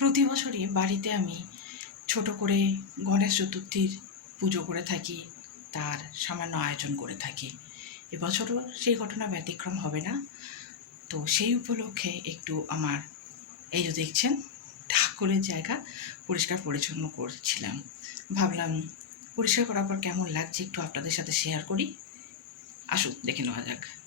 প্রতি বছরই বাড়িতে আমি ছোট করে গণেশ চতুর্থীর পুজো করে থাকি, তার সামান্য আয়োজন করে থাকি। এবছরও সেই ঘটনা ব্যতিক্রম হবে না। তো সেই উপলক্ষে একটু আমার এই যে দেখছেন ঠাকুরের জায়গা পরিষ্কার পরিচ্ছন্ন করছিলাম। ভাবলাম পরিষ্কার করার পর কেমন লাগছে একটু আপনাদের সাথে শেয়ার করি। আসুন দেখে নেওয়া যাক।